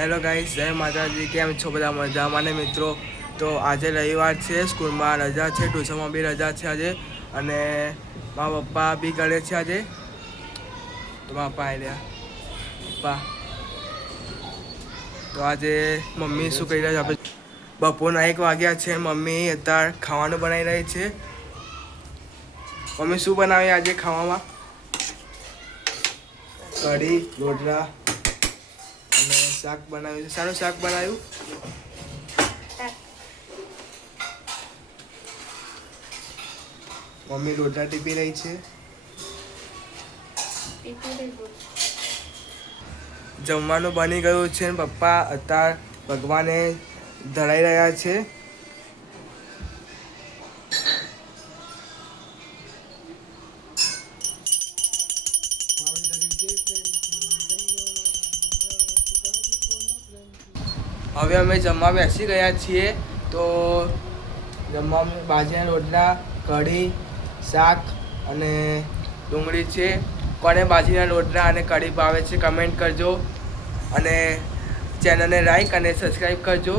Hello guys જય માતાજી. કેમ છો બધા મજામાં ને મિત્રો? તો આજે રવિવાર છે, સ્કૂલમાં રજા છે, ટ્યુશનમાં બી રજા છે આજે. અને મારા પપ્પા બી કરે છે આજે. તો મારા પપ્પા આવ્યા પપ્પા. તો આજે મમ્મી શું કહી રહ્યા છે? આપણે બપોરના એક વાગ્યા છે, મમ્મી અત્યારે ખાવાનું બનાવી રહી છે. મમ્મી શું બનાવી આજે ખાવામાં? કઢી રોટલા શાક બનાવ્યું છે. સારું શાક બનાવ્યું? મમ્મી રોટલા ટીપી રહી છે. જમવાનું બની ગયું છે પપ્પા, અત્યાર ભગવાને ધરાઈ રહ્યા છે. હવે અમે જમવા બેસી ગયા છીએ તો જમવામાં બાજરીના રોટલા, કઢી, શાક અને ડુંગળી છે. કોને બાજરીના રોટલા અને કઢી ભાવે છે કમેન્ટ કરજો. અને ચેનલને લાઈક અને સબસ્ક્રાઈબ કરજો.